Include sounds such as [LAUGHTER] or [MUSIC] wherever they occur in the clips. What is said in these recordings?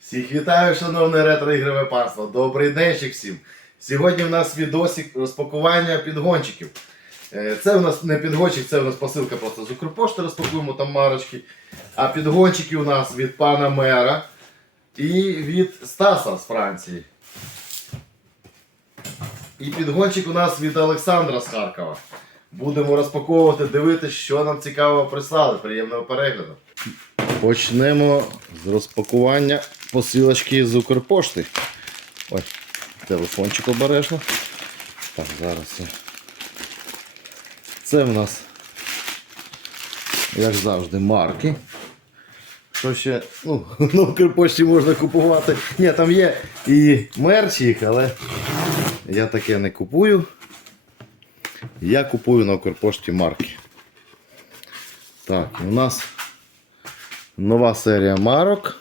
Всіх вітаю, шановне ретро-ігрове панство. Добрий денчик всім. Сьогодні в нас відосик розпакування підгончиків. Е, Це у нас не підгончик, це у нас посилка просто з Укрпошти, розпакуємо там марочки. А підгончики у нас від пана мера і від Стаса з Франції. І підгончик у нас від Олександра з Харкова. Будемо розпаковувати, дивитися, що нам цікавого прислали. Приємного перегляду. Почнемо з розпакування посилочки з Укрпошти. Ой, телефончик обережно. Так, зараз. Це в нас, як завжди, марки. Що ще, ну, [LAUGHS] на Укрпошті можна купувати. Ні, там є і мерч їх, але я таке не купую. Я купую на Укрпошті марки. Так, у нас нова серія марок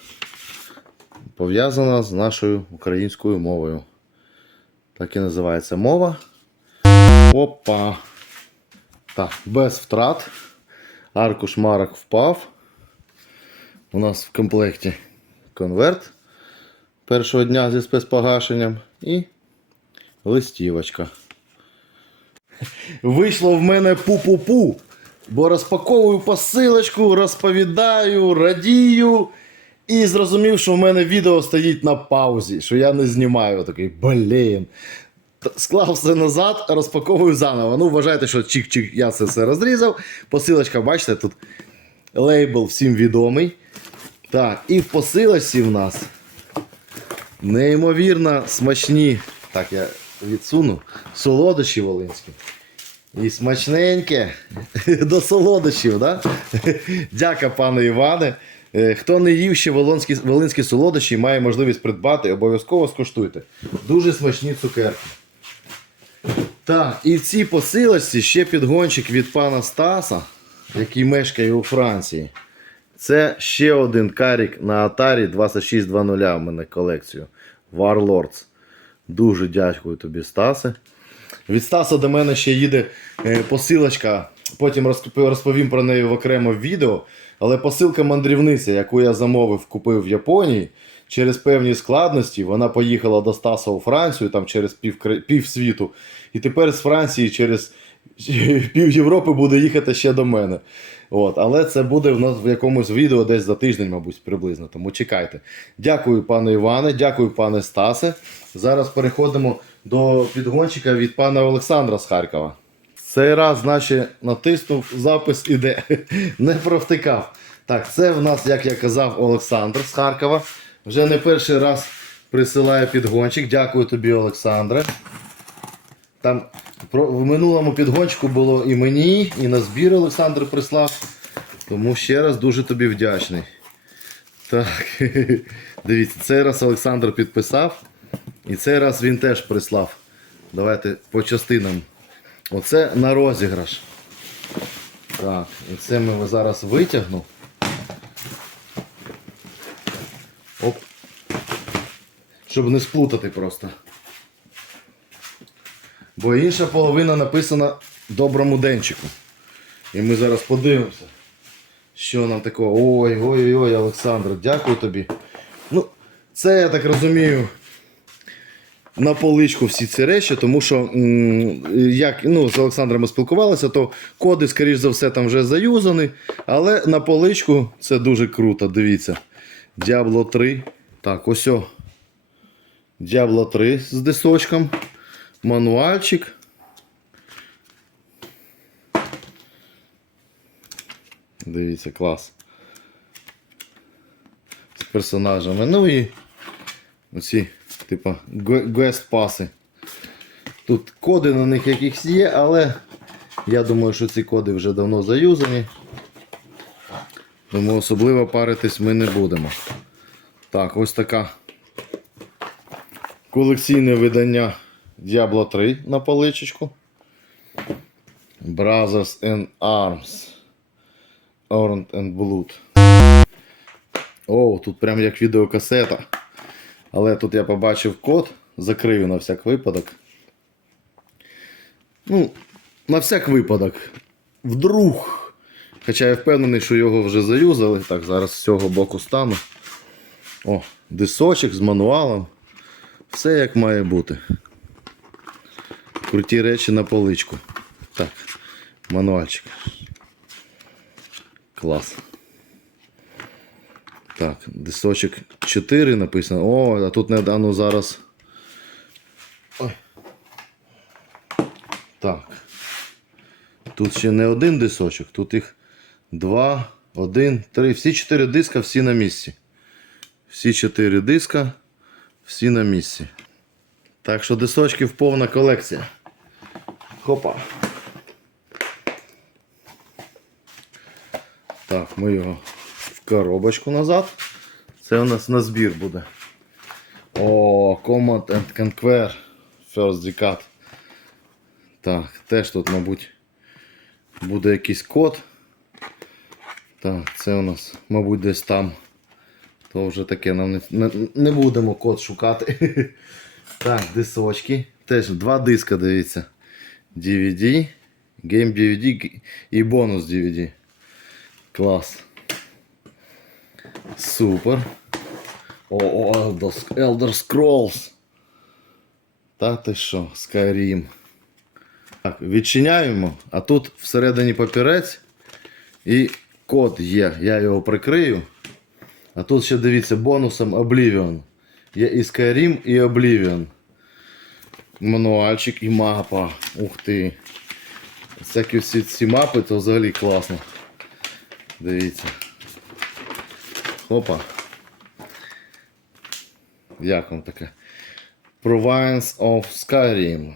пов'язана з нашою українською мовою. Так і називається мова. Опа. Так, без втрат. Аркуш марок впав. У нас в комплекті конверт першого дня зі спецпогашенням і листівочка. Вийшло в мене пу-пу-пу. Бо розпаковую посилочку, розповідаю, радію. І зрозумів, що в мене відео стоїть на паузі, що я не знімаю. Такий, блін. Склав все назад, розпаковую заново. Ну, вважайте, що чик-чик, я це все розрізав. Посилочка, бачите, тут лейбл всім відомий. Так, і в посилочці в нас неймовірно смачні. Так, я відсуну. Солодощі волинські. І смачненьке [LAUGHS] до солодощів, да? Дяка, пане Іване. Е, Хто не їв ще волинські, волинські солодощі, має можливість придбати, обов'язково скуштуйте. Дуже смачні цукерки. Так, і в цій посилочці ще підгончик від пана Стаса, який мешкає у Франції. Це ще один карік на Atari 2600 в мене колекцію. Warlords. Дуже дякую тобі, Стасе. Від Стаса до мене ще їде е, посилочка. Потім розповім про неї в окремо відео. Але посилка мандрівниця, яку я замовив, купив в Японії, через певні складності вона поїхала до Стаса у Францію, там через пів, пів світу. І тепер з Франції через [LAUGHS] пів Європи буде їхати ще до мене. От, але це буде в нас в якомусь відео десь за тиждень, мабуть, приблизно. Тому чекайте. Дякую, пане Іване, дякую, пане Стасе. Зараз переходимо до підгончика від пана Олександра з Харкова. Цей раз, наче, натиснув, запис іде. [LAUGHS] Не провтикав. Так, це в нас, як я казав, Олександр з Харкова. Вже не перший раз присилає підгончик. Дякую тобі, Олександре. Там в минулому підгончику було і мені, і на збір Олександр прислав. Тому ще раз дуже тобі вдячний. Так, [LAUGHS] дивіться, цей раз Олександр підписав. І цей раз він теж прислав. Давайте по частинам. Оце на розіграш. Так, і це ми зараз витягну. Оп. Щоб не сплутати просто. Бо інша половина написана доброму денчику. І ми зараз подивимося, що нам такого. Ой, ой, ой, ой, Олександр, дякую тобі. Ну, це я так розумію. На поличку всі ці речі, тому що як ну, з Олександром ми спілкувалися, то коди, скоріш за все, там вже заюзані. Але на поличку це дуже круто. Дивіться. Diablo 3. Так, ось. о. Diablo 3 з дисочком. Мануальчик. Дивіться, клас. З персонажами. Ну і оці, типа, гест паси. Тут коди на них якісь є, але я думаю, що ці коди вже давно заюзані. Тому особливо паритись ми не будемо. Так, ось така колекційне видання Diablo 3 на паличечку. Brothers and Arms. Orange and Blood. О, тут прям як відеокасета. Але тут я побачив код, закрию на всяк випадок. Ну, на всяк випадок. Вдруг. Хоча я впевнений, що його вже заюзали. Так, зараз з цього боку стану. О, дисочок з мануалом. Все як має бути. Круті речі на поличку. Так, мануальчик. Клас. Так, дисочок 4 написано. О, а тут не а ну зараз. Ой. Так. Тут ще не один дисочок, тут їх два, один, три. Всі чотири диска, всі на місці. Всі чотири диска, всі на місці. Так що дисочків повна колекція. Хопа. Так, ми його коробочку назад. Це у нас на збір буде. О, Command and Conquer First Decade. Так, теж тут, мабуть, буде якийсь код. Так, це у нас, мабуть, десь там. То вже таке нам не, не, не будемо код шукати. [LAUGHS] Так, дисочки. Теж два диска, дивіться. DVD, Game DVD і бонус DVD. Клас. Супер. О, Elder Scrolls. Та ти що, Skyrim. Так, відчиняємо, а тут всередині папірець і код є. Я його прикрию. А тут ще дивіться бонусом Oblivion. Є і Skyrim, і Oblivion. Мануальчик і мапа. Ух ти. Всякі всі ці мапи, то взагалі класно. Дивіться. Опа. Як вам таке? Province of Skyrim.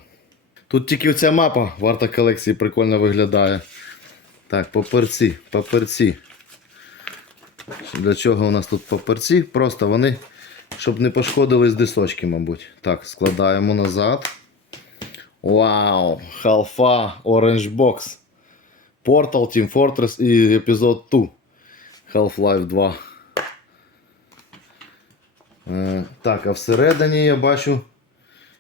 Тут тільки оця мапа варта колекції прикольно виглядає. Так, паперці, паперці. Для чого у нас тут паперці? Просто вони, щоб не пошкодились дисочки, мабуть. Так, складаємо назад. Вау! Half-A Orange Box. Portal, Team Fortress і епізод 2. Half-Life 2. Так, а всередині я бачу.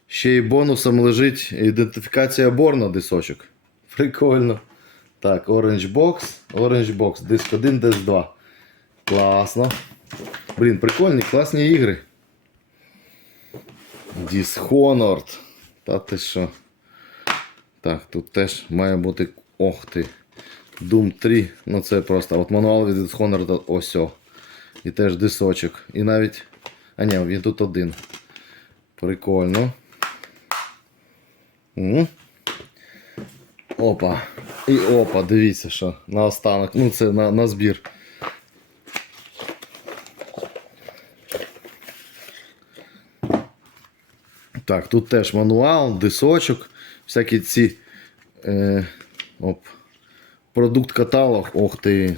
Ще й бонусом лежить ідентифікація борна дисочок. Прикольно. Так, Orange Box, Orange Box, диск 1, диск 2. Класно. Блін, прикольні, класні ігри. Dishonored. Та ти що? Так, тут теж має бути. Ох ти. Doom 3. Ну це просто. От мануал від Dishonored ось. І теж дисочок. І навіть. А ні, він тут один. Прикольно. М. Опа. І опа, дивіться, що на останок. Ну, це на, на збір. Так, тут теж мануал, дисочок, всякі ці. Е, оп, продукт каталог. Ох ти.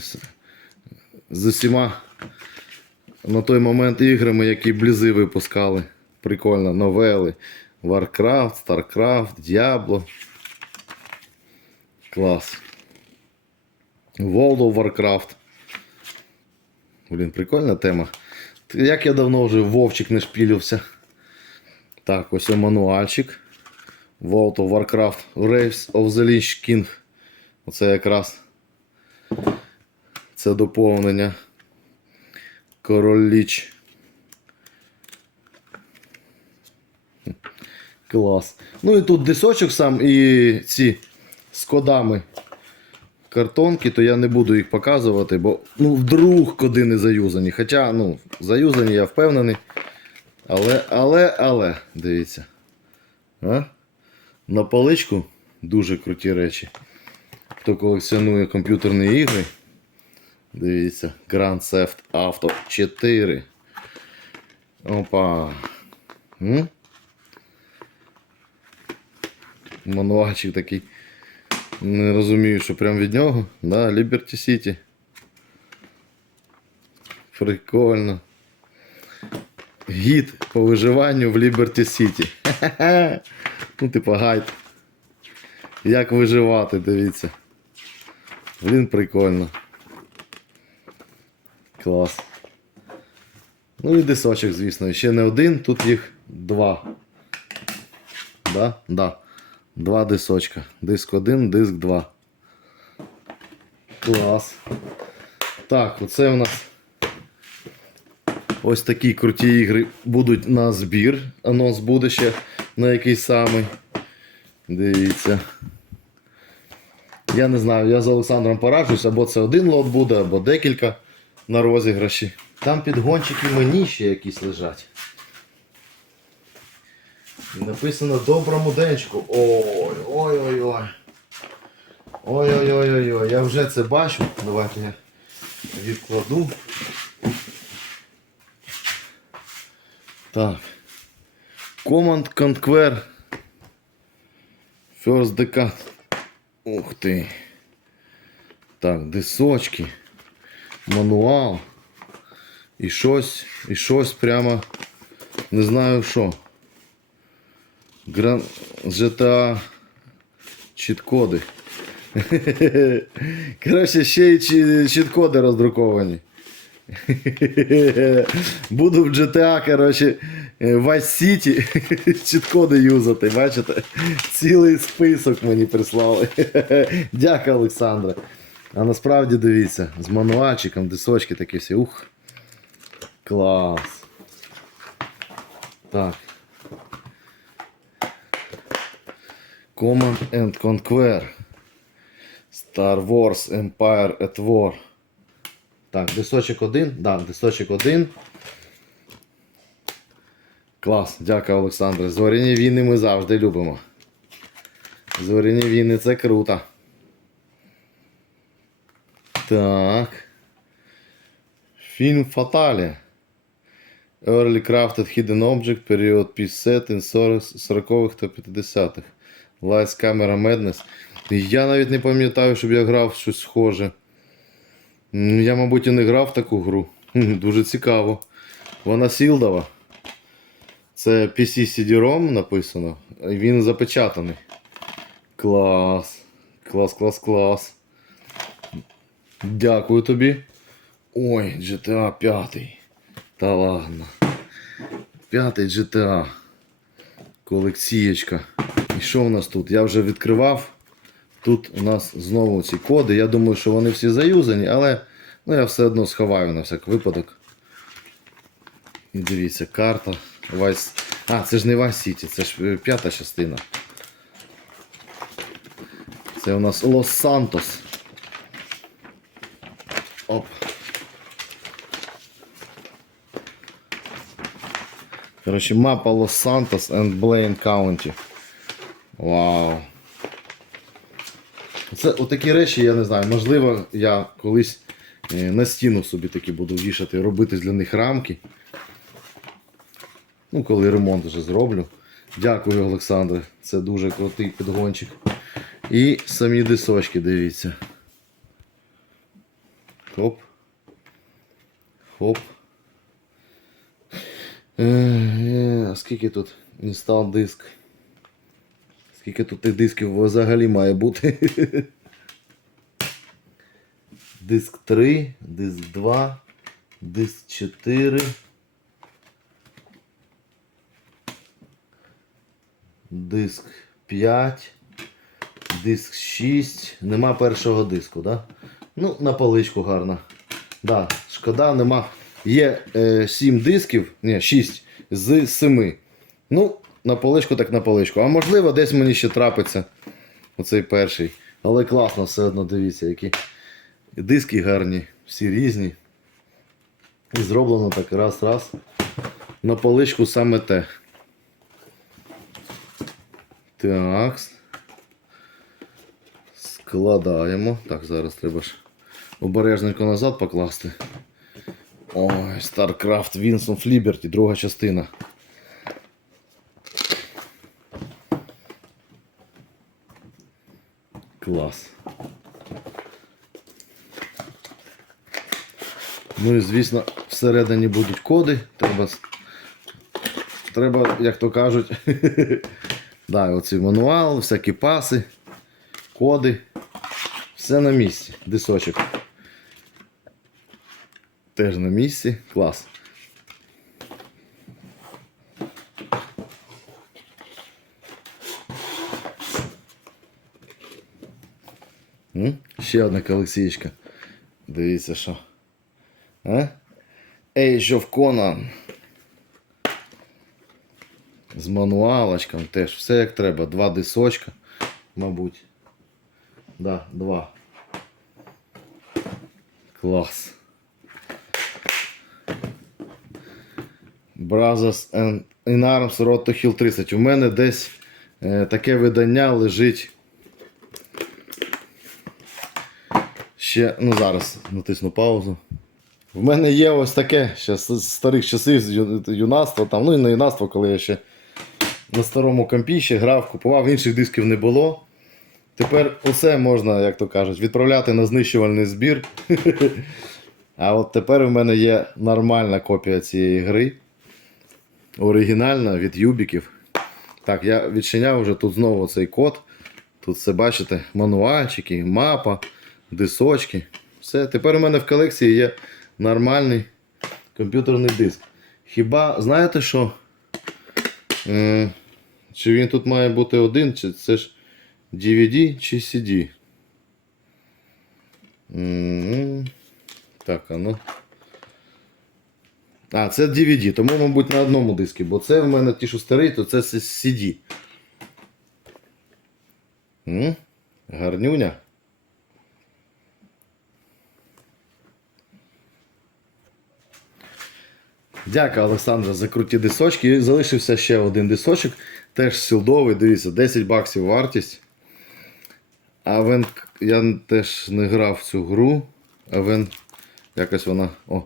З усіма на той момент іграми, які блізи випускали. Прикольно, новели. Warcraft, StarCraft, Diablo. Клас. World of Warcraft. Блін, прикольна тема. Як я давно вже Вовчик не шпілився. Так, ось мануальчик. World of Warcraft Raves of the Lich King. Оце якраз це доповнення. Король Ліч. Клас. Ну і тут дисочок сам і ці з кодами картонки, то я не буду їх показувати, бо ну, вдруг коди не заюзані. Хоча, ну, заюзані, я впевнений. Але, але, але, дивіться. А? На паличку дуже круті речі. Хто колекціонує комп'ютерні ігри, дивіться, Grand Theft Auto 4. Опа. М? Мануальчик такий. Не розумію, що прям від нього. Да, Liberty City. Прикольно. Гід по виживанню в Liberty City. [LAUGHS] Ну, типа гайд. Як виживати, дивіться. Блін, прикольно. Клас. Ну і дисочок, звісно. Ще не один, тут їх два. Да? Да. Два дисочка. Диск 1, диск 2. Клас. Так, оце у нас Ось такі круті ігри будуть на збір. Анонс буде ще на який самий. Дивіться. Я не знаю, я з Олександром пораджусь, або це один лот буде, або декілька на розіграші. Там підгончики мені ще якісь лежать. І написано доброму денчику. Ой, ой, ой, ой. Ой-ой-ой-ой, я вже це бачу. Давайте я відкладу. Так. Command Conquer. First DK. Ух ти. Так, дисочки. Мануал. І щось, і щось прямо. Не знаю що. Гран... GTA чіт-коди. [LAUGHS] Коротше, ще й чі- чіт-коди роздруковані. [LAUGHS] Буду в GTA, коротше, е, Vice City [LAUGHS] чіт-коди юзати, бачите? Цілий список мені прислали. Дякую, Олександре. А насправді дивіться, з мануальчиком, дисочки такі всі. Ух. Клас. Так. Command and Conquer. Star Wars Empire at War. Так, дисочок один. Да, дисочок один. Клас, дякую, Олександре. Зоряні війни ми завжди любимо. Зоряні війни це круто. Так. Фільм Фаталі. Early Crafted Hidden Object, період in 40-х та 50-х. Lights Camera Madness. Я навіть не пам'ятаю, щоб я грав щось схоже. Я, мабуть, і не грав таку гру. Дуже цікаво. Вона сілдова. Це PC CD-ROM написано. Він запечатаний. Клас. Клас, клас, клас. Дякую тобі. Ой, GTA 5. Та ладно. П'ятий GTA. Колекцієчка. І що в нас тут? Я вже відкривав. Тут у нас знову ці коди. Я думаю, що вони всі заюзані, але ну, я все одно сховаю на всяк випадок. І дивіться, карта. Vice... А, це ж не Vice City, це ж е, п'ята частина. Це у нас Лос Коротше, мапа Лос Сантос and Blaine County. Вау. Це отакі речі, я не знаю, можливо, я колись е, на стіну собі такі буду вішати, робити для них рамки. Ну, коли ремонт вже зроблю. Дякую, Олександре. Це дуже крутий підгончик. І самі дисочки, дивіться. Хоп. Хоп. Е, е, скільки тут інстал диск? Скільки тут тих дисків взагалі має бути? [LAUGHS] Диск 3, диск 2, диск 4. Диск 5, диск 6. Нема першого диску, да? Ну, на поличку гарно. Да, шкода, нема. Є е, 7 дисків, ні, 6 з 7. Ну, на поличку так на поличку. А можливо, десь мені ще трапиться оцей перший. Але класно все одно дивіться, які диски гарні, всі різні. І зроблено так раз-раз. На поличку саме те. Так. Складаємо. Так, зараз треба ж обережненько назад покласти. Ой, StarCraft of Liberty, друга частина. Клас. Ну і звісно, всередині будуть коди. Треба, треба як то кажуть, [LAUGHS] да, оцей мануал, всякі паси, коди. Все на місці. Дисочок. Теж на місці. Клас. Ще одна колекційка. Дивіться що. А? Age of Conan. З мануалочком теж. Все як треба. Два дисочка, мабуть. Да, два. Клас. Brothers and in Arms Road to Hill 30. У мене десь е, таке видання лежить. Ще, ну зараз натисну паузу. В мене є ось таке ще з старих часів юнацтва, там, ну і не юнацтво, коли я ще на старому компі ще грав, купував, інших дисків не було. Тепер усе можна, як то кажуть, відправляти на знищувальний збір. [LAUGHS] А от тепер у мене є нормальна копія цієї гри. Оригінальна від юбіків. Так, я відчиняв вже тут знову цей код. Тут все бачите, мануальчики, мапа, дисочки. Все. Тепер у мене в колекції є нормальний комп'ютерний диск. Хіба знаєте що? Е, чи він тут має бути один, чи це ж DVD чи CD? М, Так, а ну. А, це DVD, тому, мабуть, на одному диску, бо це в мене ті, що старий, то це CD. М? Гарнюня. Дякую, Олександра, за круті дисочки. І залишився ще один дисочок. Теж сілдовий, дивіться, 10 баксів вартість. Авен, я теж не грав в цю гру. Авен, якось вона. О.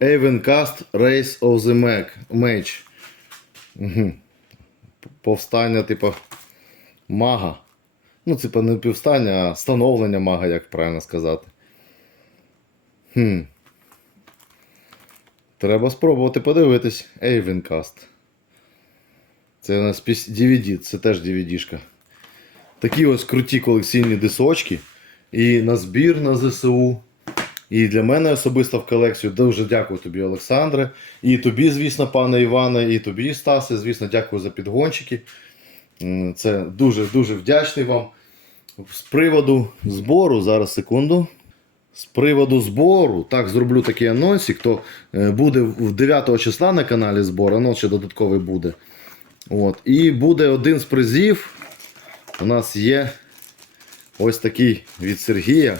Avencast Race of the Mage. Угу. Повстання, типу, мага. Ну, типу, не повстання, а становлення мага, як правильно сказати. Хм. Треба спробувати подивитись. Avencast. Це у нас DVD, це теж DVD-шка. Такі ось круті колекційні дисочки. І на збір на ЗСУ. І для мене особисто в колекцію дуже дякую тобі, Олександре. І тобі, звісно, пане Іване, і тобі, Стасе, звісно, дякую за підгончики. Це дуже-дуже вдячний вам. З приводу збору, зараз секунду. З приводу збору, так, зроблю такий анонсик, то е, буде 9 числа на каналі збор, анонс ще додатковий буде. От. І буде один з призів. У нас є ось такий від Сергія.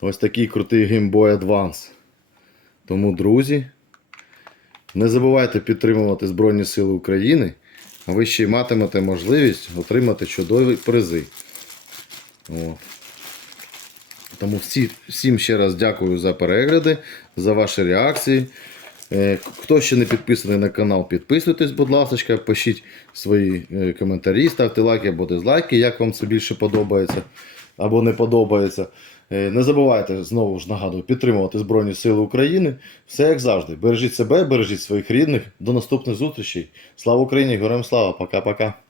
Ось такий крутий Game Boy Advance. Тому, друзі, не забувайте підтримувати Збройні Сили України, а ви ще й матимете можливість отримати чудові призи. От. Тому всі, всім ще раз дякую за перегляди, за ваші реакції. Е, Хто ще не підписаний на канал, підписуйтесь, будь ласка, пишіть свої е, коментарі, ставте лайки або дизлайки, як вам це більше подобається або не подобається. Е, Не забувайте знову ж нагадую підтримувати Збройні Сили України. Все як завжди. Бережіть себе, бережіть своїх рідних. До наступних зустрічей. Слава Україні! Героям слава! Пока-пока!